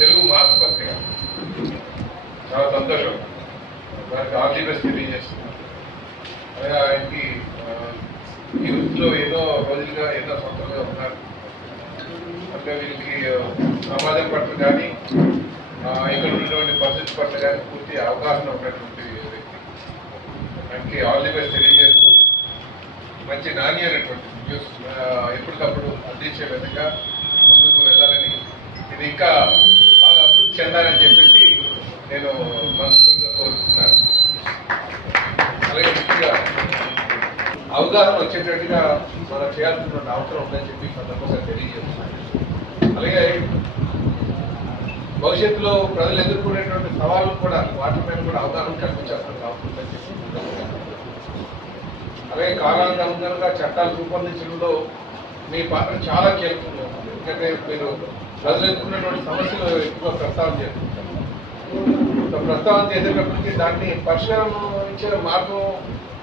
తెలుగు మాస పత్రిక. చాలా సంతోషం, వారికి ఆల్ ది బెస్ట్ తెలియజేస్తున్నాను. అలాగే ఆయనకి ఈ వృత్తిలో ఎన్నో రోజులుగా ఎన్నో సంవత్సరాలుగా ఉన్నారు. అంటే వీళ్ళకి సమాజం పట్ల కానీ ఇక్కడ ఉన్నటువంటి పరిస్థితి పట్ల కానీ పూర్తి అవగాహన ఉన్నటువంటి వ్యక్తి. ఆయనకి ఆల్ ది బెస్ట్ తెలియజేస్తూ మంచి నాణ్యమైనటువంటి న్యూస్ ఎప్పటికప్పుడు అందించే విధంగా ముందుకు వెళ్ళాలని, ఇది ఇంకా బాగా అభివృద్ధి చెందాలని చెప్పేసి నేను మనస్ఫూర్తిగా కోరుకుంటున్నాను. అలాగే ముఖ్యంగా అవగాహన వచ్చేటట్టుగా మనం చేయాల్సినటువంటి అవసరం ఉందని చెప్పి సందర్భంగా తెలియజేస్తున్నాను. అలాగే భవిష్యత్తులో ప్రజలు ఎదుర్కొనేటువంటి సవాళ్ళు కూడా వాటి మీద కూడా అవగాహన కల్పించాల్సిన అవసరం ఉందని చెప్పి, అలాగే కాలానికి అనుగుణంగా చట్టాలు రూపొందించడంలో మీ పాత్ర చాలా కీలకంగా ఉంటుంది. ఎందుకంటే మీరు ప్రజలు ఎదుర్కొన్నటువంటి సమస్యలు ఎక్కువ ప్రస్తావన చేస్తుంటారు. ప్రస్తావన చేసేటప్పటికి దాన్ని పరిష్కరించే మార్గం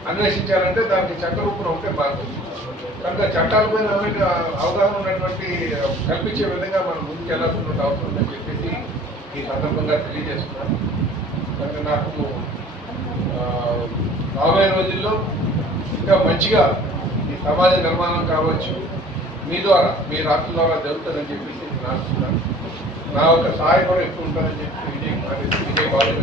అన్వేషించాలంటే దానికి చట్టరూపం ఉంటే బాగుంది. కనుక చట్టాల పైన అవగాహన ఉన్నటువంటి కల్పించే విధంగా మనం ముందుకు వెళ్ళాల్సినటువంటి అవసరం ఉందని చెప్పేసి ఈ సందర్భంగా తెలియజేస్తున్నాను. కనుక నాకు రాబోయే రోజుల్లో ఇంకా మంచిగా ఈ సమాజ నిర్మాణం కావచ్చు, మీ ద్వారా మీ రాష్ట్రం ద్వారా జరుగుతుందని చెప్పేసి నేను ఆశిస్తున్నాను. నా ఒక సహాయం కూడా ఎక్కువ ఉంటుందని చెప్పి విజయ్ బాధ్యత